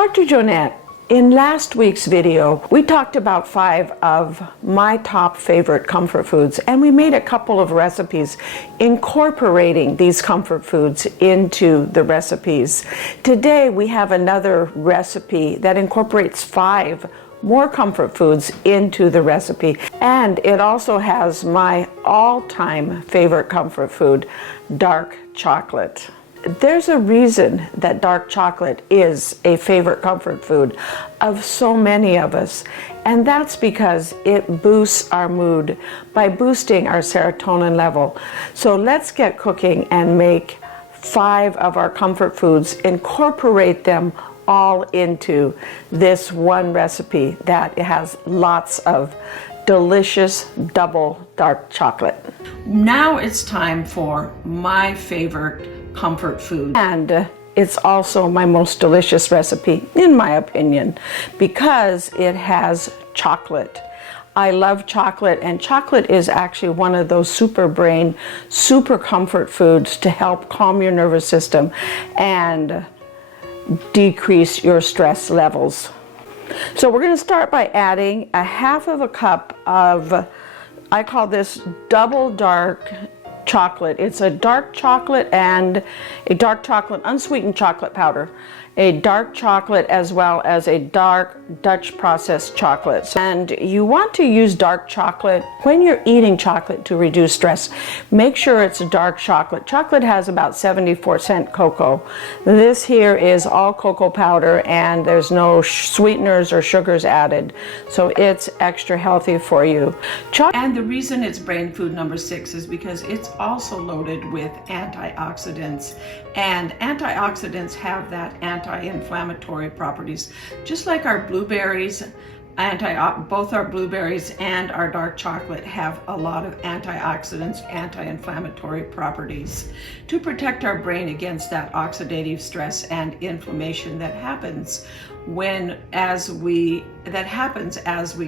Dr. Jonette, in last week's video, we talked about 5 of my top favorite comfort foods, and we made a couple of recipes incorporating these comfort foods into the recipes. Today, we have another recipe that incorporates 5 more comfort foods into the recipe, and it also has my all-time favorite comfort food, dark chocolate. There's a reason that dark chocolate is a favorite comfort food of so many of us, and that's because it boosts our mood by boosting our serotonin level. So let's get cooking and make 5 of our comfort foods, incorporate them all into this one recipe that has lots of delicious double dark chocolate. Now it's time for my favorite comfort food, and it's also my most delicious recipe in my opinion because it has chocolate. I love chocolate, and chocolate is actually one of those super brain, super comfort foods to help calm your nervous system and decrease your stress levels. So we're going to start by adding a half of a cup of, I call this double dark chocolate. It's a dark chocolate and a dark chocolate unsweetened chocolate powder, a dark chocolate as well as a dark Dutch processed chocolate. And you want to use dark chocolate when you're eating chocolate to reduce stress. Make sure it's dark chocolate. Chocolate has about 74% cocoa. This here is all cocoa powder, and there's no sweeteners or sugars added, so it's extra healthy for you. And the reason it's brain food number 6 is because it's also loaded with antioxidants, and antioxidants have that anti-inflammatory properties, just like our blueberries. Both our blueberries and our dark chocolate have a lot of antioxidants, anti-inflammatory properties to protect our brain against that oxidative stress and inflammation that happens as we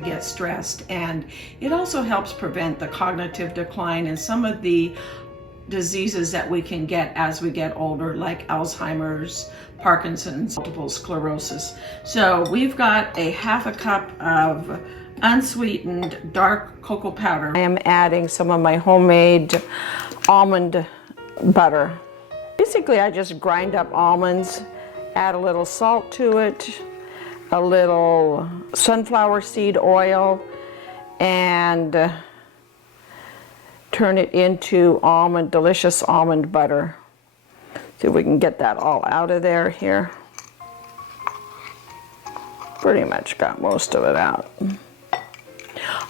get stressed. And it also helps prevent the cognitive decline and some of the diseases that we can get as we get older, like Alzheimer's, Parkinson's, multiple sclerosis. So we've got a half a cup of unsweetened dark cocoa powder. I am adding some of my homemade almond butter. Basically, I just grind up almonds, add a little salt to it, a little sunflower seed oil, and turn it into delicious almond butter. See if we can get that all out of there here. Pretty much got most of it out.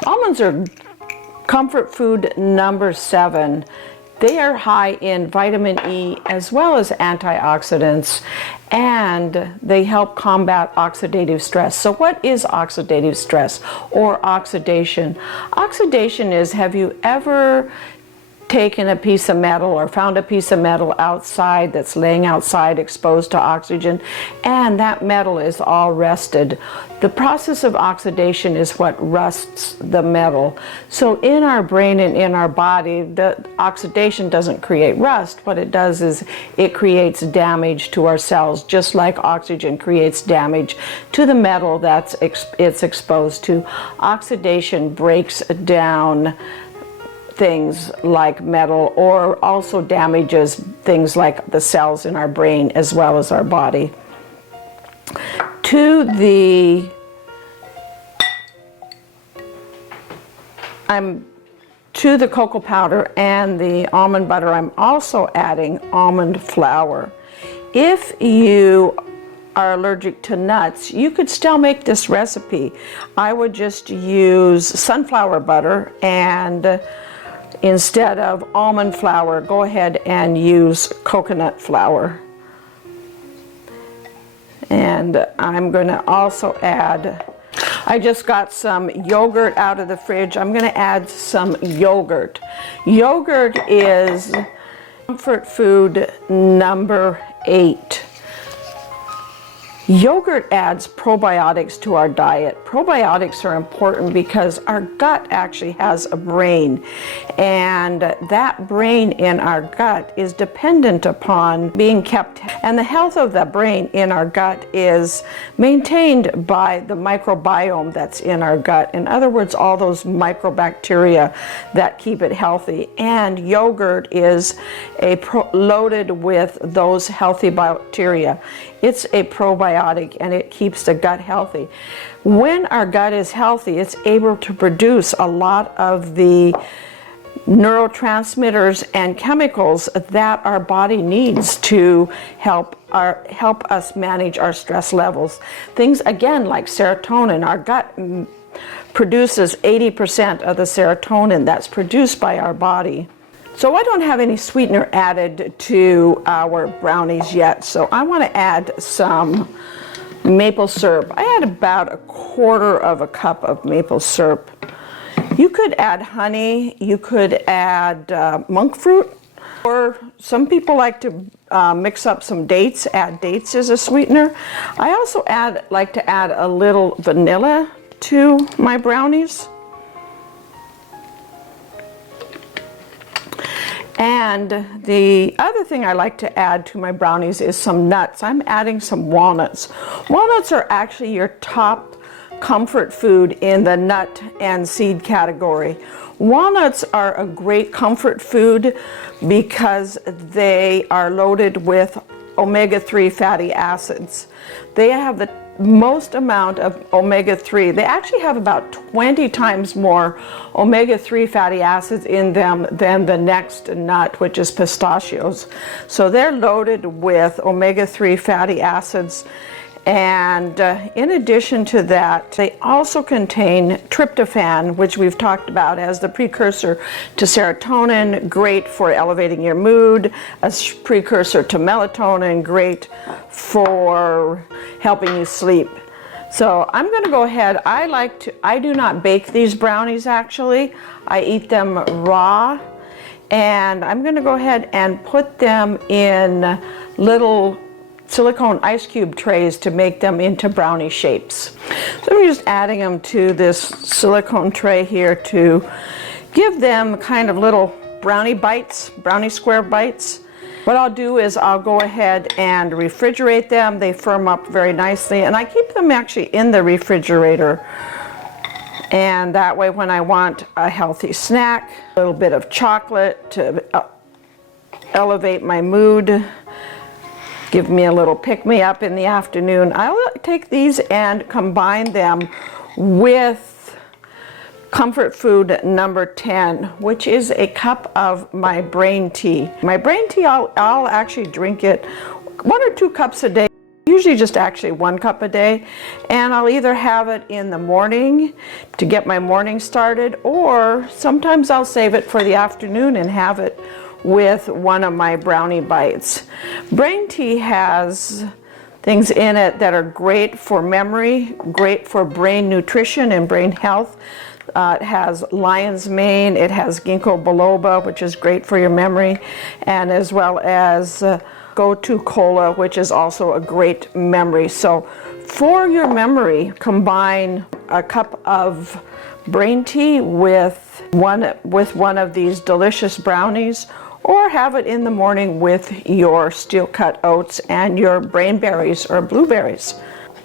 Almonds are comfort food number 7. They are high in vitamin E as well as antioxidants, and they help combat oxidative stress. So what is oxidative stress or oxidation? Oxidation is, have you ever taken a piece of metal or found a piece of metal outside that's laying outside exposed to oxygen, and that metal is all rusted? The process of oxidation is what rusts the metal. So in our brain and in our body, the oxidation doesn't create rust. What it does is it creates damage to our cells, just like oxygen creates damage to the metal that it's exposed to. Oxidation breaks down things like metal, or also damages things like the cells in our brain as well as our body. To the cocoa powder and the almond butter, I'm also adding almond flour. If you are allergic to nuts, you could still make this recipe. I would just use sunflower butter, and instead of almond flour, go ahead and use coconut flour. And I'm going to also add, I just got some yogurt out of the fridge. I'm going to add some yogurt. Yogurt is comfort food number 8. Yogurt adds probiotics to our diet. Probiotics are important because our gut actually has a brain, and that brain in our gut is dependent upon being kept, and the health of the brain in our gut is maintained by the microbiome that's in our gut. In other words, all those microbacteria that keep it healthy, and yogurt is loaded with those healthy bacteria. It's a probiotic and it keeps the gut healthy. When our gut is healthy, it's able to produce a lot of the neurotransmitters and chemicals that our body needs to help us manage our stress levels. Things again like serotonin. Our gut produces 80% of the serotonin that's produced by our body. So I don't have any sweetener added to our brownies yet, so I want to add some maple syrup. I add about 1/4 cup of maple syrup. You could add honey, you could add monk fruit, or some people like to mix up some dates, add dates as a sweetener. I also like to add a little vanilla to my brownies. And the other thing I like to add to my brownies is some nuts. I'm adding some walnuts. Walnuts are actually your top comfort food in the nut and seed category. Walnuts are a great comfort food because they are loaded with omega-3 fatty acids. They have the most amount of omega-3. They actually have about 20 times more omega-3 fatty acids in them than the next nut, which is pistachios. So they're loaded with omega-3 fatty acids. And in addition to that, they also contain tryptophan, which we've talked about as the precursor to serotonin, great for elevating your mood, a precursor to melatonin, great for helping you sleep. So I'm going to go ahead. I do not bake these brownies actually. I eat them raw. And I'm going to go ahead and put them in little silicone ice cube trays to make them into brownie shapes. So I'm just adding them to this silicone tray here to give them kind of little brownie bites, brownie square bites. What I'll do is I'll go ahead and refrigerate them. They firm up very nicely, and I keep them actually in the refrigerator. And that way when I want a healthy snack, a little bit of chocolate to elevate my mood, give me a little pick-me-up in the afternoon, I'll take these and combine them with comfort food number 10, which is a cup of my brain tea. My brain tea, I'll actually drink it 1 or 2 cups a day, usually just actually 1 cup a day, and I'll either have it in the morning to get my morning started, or sometimes I'll save it for the afternoon and have it with one of my brownie bites. Brain tea has things in it that are great for memory, great for brain nutrition and brain health. It has lion's mane, it has ginkgo biloba, which is great for your memory, and as well as gotu kola, which is also a great memory. So for your memory, combine a cup of brain tea with one of these delicious brownies, or have it in the morning with your steel-cut oats and your brain berries or blueberries.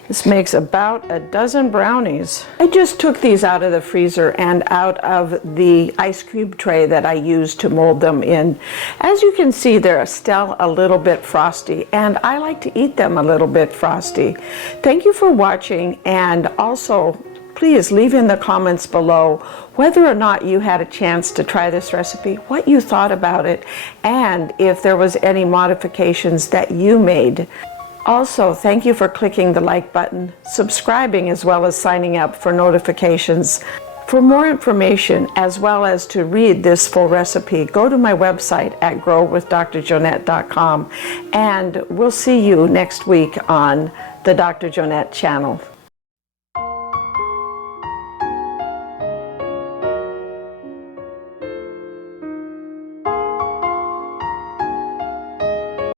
This makes about a dozen brownies. I just took these out of the freezer and out of the ice cube tray that I used to mold them in. As you can see, they're still a little bit frosty, and I like to eat them a little bit frosty. Thank you for watching, and also please leave in the comments below whether or not you had a chance to try this recipe, what you thought about it, and if there was any modifications that you made. Also, thank you for clicking the like button, subscribing, as well as signing up for notifications. For more information, as well as to read this full recipe, go to my website at growwithdrjonette.com, and we'll see you next week on the Dr. Jonette channel.